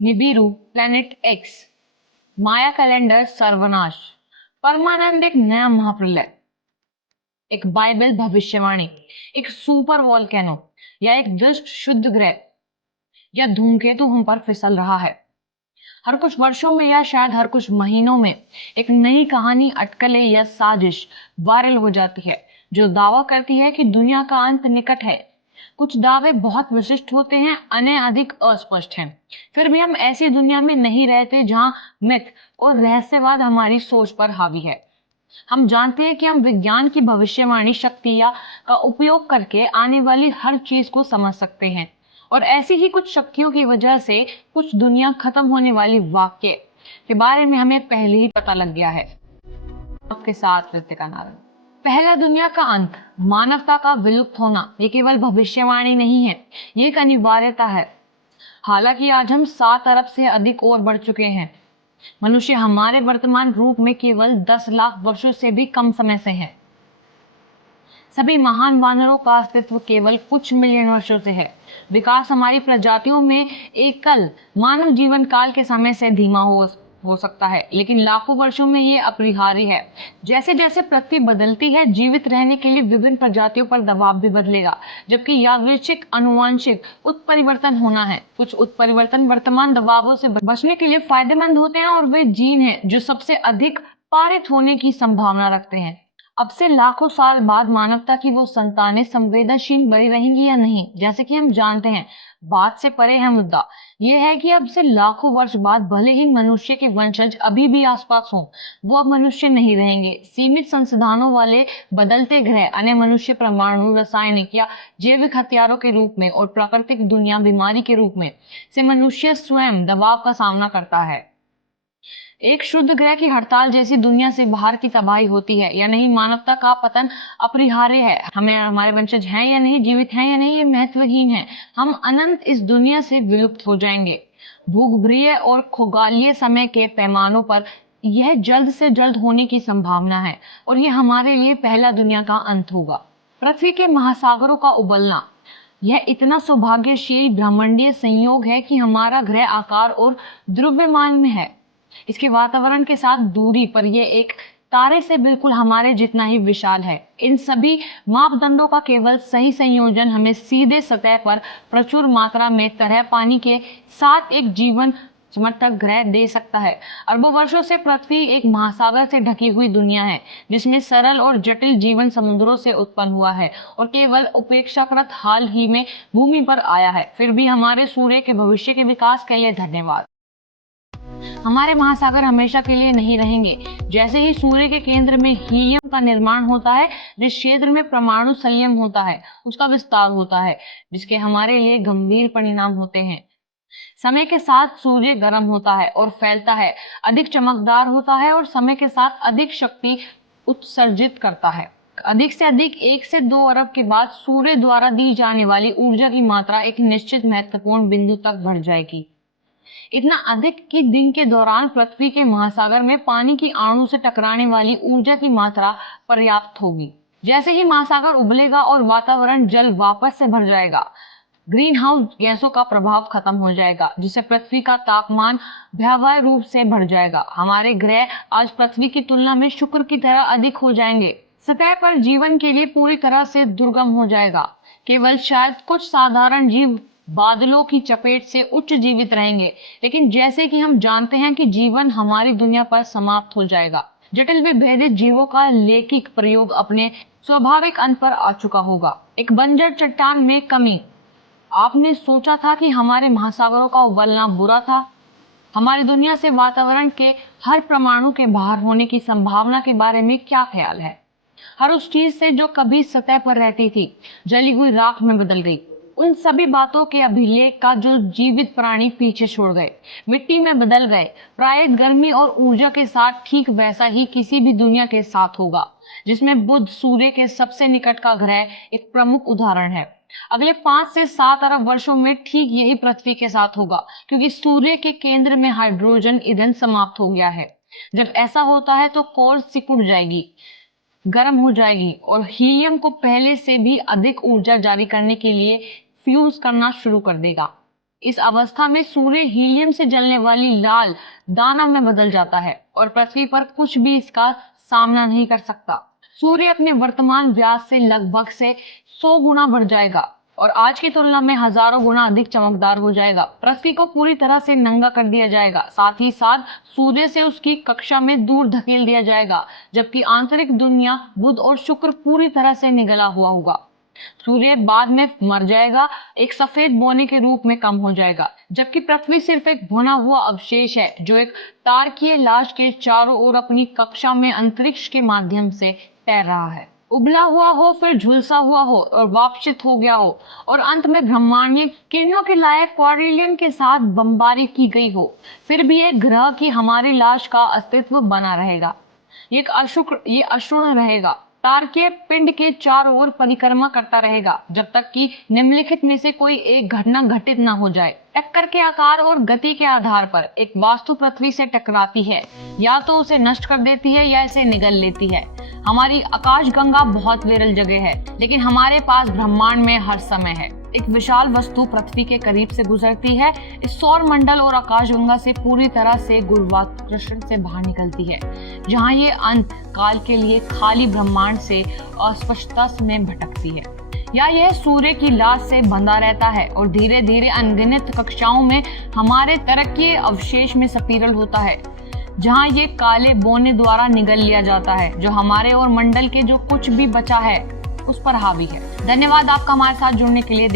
निबिरू, planet x, माया calendar सर्वनाश, परमानंद एक नया महाप्रलय, एक बाइबल भविष्यवाणी, एक सुपर वॉल्केनो या एक दुष्ट शुद्ध ग्रह या धूमकेतु हम पर फिसल रहा है। हर कुछ वर्षों में या शायद हर कुछ महीनों में एक नई कहानी, अटकलें या साजिश वायरल हो जाती है जो दावा करती है कि दुनिया का अंत निकट है। कुछ दावे बहुत विशिष्ट होते हैं, अन्य अधिक अस्पष्ट हैं। फिर भी हम ऐसी दुनिया में नहीं रहते जहां मिथ और रहस्यवाद हमारी सोच पर हावी है। हम जानते हैं कि हम विज्ञान की भविष्यवाणी शक्तियां का उपयोग करके आने वाली हर चीज को समझ सकते हैं, और ऐसी ही कुछ शक्तियों की वजह से कुछ दुनिया खत्म होने वाली वाक्य के बारे में हमें पहले ही पता लग गया है। आपके साथ ऋतिका नारंग। पहला दुनिया का अंत, मानवता का विलुप्त होना, ये केवल भविष्यवाणी नहीं है, ये एक अनिवार्यता है। हालांकि आज हम 7 अरब से अधिक और बढ़ चुके हैं। मनुष्य हमारे वर्तमान रूप में केवल 10 लाख वर्षों से भी कम समय से है। सभी महान वानरों का अस्तित्व केवल कुछ मिलियन वर्षों से है। विकास हमारी प्रजातियों में एकल मानव जीवन काल के समय से धीमा हो सकता है, लेकिन लाखों वर्षों में ये अपरिहार्य है। जैसे जैसे पृथ्वी बदलती है, जीवित रहने के लिए विभिन्न प्रजातियों पर दबाव भी बदलेगा, जबकि यादृच्छिक आनुवंशिक उत्परिवर्तन होना है। कुछ उत्परिवर्तन वर्तमान दबावों से बचने के लिए फायदेमंद होते हैं, और वे जीन हैं जो सबसे अधिक पारित होने की संभावना रखते हैं। अब से लाखों साल बाद मानवता की वो संतानें संवेदनशील बनी रहेंगी या नहीं, जैसे कि हम जानते हैं, बात से परे है मुद्दा। यह है कि अब से लाखों वर्ष बाद भले ही मनुष्य के वंशज अभी भी आसपास हों, वो अब मनुष्य नहीं रहेंगे। सीमित संसाधनों वाले बदलते ग्रह अन्य मनुष्य परमाणु, रासायनिक या जैविक हथियारों के रूप में और प्राकृतिक दुनिया बीमारी के रूप में से मनुष्य स्वयं दबाव का सामना करता है। एक शुद्ध ग्रह की हड़ताल जैसी दुनिया से बाहर की तबाही होती है या नहीं, मानवता का पतन अपरिहार्य है। हमें हमारे वंशज हैं या नहीं, जीवित हैं या नहीं, ये महत्वहीन है। हम अनंत इस दुनिया से विलुप्त हो जाएंगे। भूगर्भीय और खगोलीय समय के पैमानों पर यह जल्द से जल्द होने की संभावना है, और यह हमारे लिए पहला दुनिया का अंत होगा। पृथ्वी के महासागरों का उबलना, यह इतना सौभाग्यशील ब्रह्मांडीय संयोग है कि हमारा ग्रह आकार और द्रव्यमान में है। इसके वातावरण के साथ दूरी पर यह एक तारे से बिल्कुल हमारे जितना ही विशाल है। इन सभी मापदंडों का केवल सही संयोजन हमें सीधे सतह पर प्रचुर मात्रा में तरह पानी के साथ एक जीवन समर्थक ग्रह दे सकता है। अरबों वर्षों से पृथ्वी एक महासागर से ढकी हुई दुनिया है, जिसमें सरल और जटिल जीवन समुद्रों से उत्पन्न हुआ है और केवल उपेक्षाकृत हाल ही में भूमि पर आया है। फिर भी हमारे सूर्य के भविष्य के विकास के लिए धन्यवाद। हमारे महासागर हमेशा के लिए नहीं रहेंगे। जैसे ही सूर्य के केंद्र में हीलियम का निर्माण होता है, जिस क्षेत्र में परमाणु संयम होता है, उसका विस्तार होता है, जिसके हमारे लिए गंभीर परिणाम होते हैं। समय के साथ सूर्य गर्म होता है और फैलता है, अधिक चमकदार होता है और समय के साथ अधिक शक्ति उत्सर्जित करता है। अधिक से अधिक 1 से 2 अरब के बाद सूर्य द्वारा दी जाने वाली ऊर्जा की मात्रा एक निश्चित महत्वपूर्ण बिंदु तक बढ़ जाएगी। इतना अधिक कि दिन के दौरान पृथ्वी के महासागर में पानी की अणु से टकराने वाली ऊर्जा की मात्रा पर्याप्त होगी। जैसे ही महासागर उबलेगा और वातावरण जल वापस से भर जाएगा, ग्रीन हाउस गैसों का प्रभाव खत्म हो जाएगा, जिससे पृथ्वी का तापमान भयावह रूप से बढ़ जाएगा। हमारे ग्रह आज पृथ्वी की तुलना में शुक्र की तरह अधिक हो जाएंगे। सतह पर जीवन के लिए पूरी तरह से दुर्गम हो जाएगा। केवल शायद कुछ साधारण जीव बादलों की चपेट से उच्च जीवित रहेंगे, लेकिन जैसे कि हम जानते हैं कि जीवन हमारी दुनिया पर समाप्त हो जाएगा। जटिल विभेदित जीवों का लैंगिक प्रयोग अपने स्वाभाविक अंत पर आ चुका होगा। एक बंजर चट्टान में कमी। आपने सोचा था कि हमारे महासागरों का उबलना बुरा था? हमारी दुनिया से वातावरण के हर परमाणु के बाहर होने की संभावना के बारे में क्या ख्याल है? हर उस चीज से जो कभी सतह पर रहती थी, जली हुई राख में बदल गई। उन सभी बातों के अभिलेख का जो जीवित प्राणी पीछे छोड़ गए, मिट्टी में बदल गए, प्राय गर्मी और ऊर्जा के साथ ठीक वैसा ही किसी भी दुनिया के साथ होगा, जिसमें बुध सूर्य के सबसे निकट का ग्रह एक प्रमुख उदाहरण है। अगले 5 से 7 अरब वर्षों में ठीक यही पृथ्वी के साथ होगा, क्योंकि सूर्य के केंद्र में हाइड्रोजन ईंधन समाप्त हो गया है। जब ऐसा होता है तो कोर सिकुड़ जाएगी, गर्म हो जाएगी और हीलियम को पहले से भी अधिक ऊर्जा जारी करने के लिए फ्यूज करना शुरू कर देगा। इस अवस्था में सूर्य हीलियम से जलने वाली लाल दानव में बदल जाता है और पृथ्वी पर कुछ भी इसका सामना नहीं कर सकता। सूर्य अपने वर्तमान व्यास से लगभग से 100 गुना बढ़ जाएगा और आज की तुलना में हजारों गुना अधिक चमकदार हो जाएगा। पृथ्वी को पूरी तरह से नंगा कर दिया जाएगा, साथ ही साथ सूर्य से उसकी कक्षा में दूर धकेल दिया जाएगा, जबकि आंतरिक दुनिया बुध और शुक्र पूरी तरह से निगला हुआ होगा। सूर्य बाद में मर जाएगा, एक सफेद बोने के रूप में कम हो जाएगा, जबकि पृथ्वी सिर्फ एक भुना हुआ अवशेष है जो एक तारकीय लाश के चारों ओर अपनी कक्षा में अंतरिक्ष के माध्यम से तैर रहा है। उबला हुआ हो, फिर झुलसा हुआ हो और वापसित हो गया हो और अंत में ब्रह्मांडीय किरणों के लायक क्वाड्रिलियन के साथ बमबारी की गई हो, फिर भी एक ग्रह की हमारी लाश का अस्तित्व बना रहेगा। ये अक्षुण्ण रहेगा, तारकीय पिंड के चारों ओर परिक्रमा करता रहेगा जब तक कि निम्नलिखित में से कोई एक घटना घटित न हो जाए। टक्कर के आकार और गति के आधार पर एक वास्तु पृथ्वी से टकराती है, या तो उसे नष्ट कर देती है या इसे निगल लेती है। हमारी आकाशगंगा बहुत विरल जगह है, लेकिन हमारे पास ब्रह्मांड में हर समय है। एक विशाल वस्तु पृथ्वी के करीब से गुजरती है, इस सौर मंडल और आकाशगंगा से पूरी तरह से गुरुत्वाकर्षण से बाहर निकलती है, जहां ये अंत काल के लिए खाली ब्रह्मांड से अस्पष्टता में भटकती है, या यह सूर्य की लाश से बंधा रहता है और धीरे धीरे अनगिनत कक्षाओं में हमारे तरक्की अवशेष में सपिरल होता है, जहां ये काले बोने द्वारा निगल लिया जाता है, जो हमारे और मंडल के जो कुछ भी बचा है उस पर हावी है। धन्यवाद आपका हमारे साथ जुड़ने के लिए।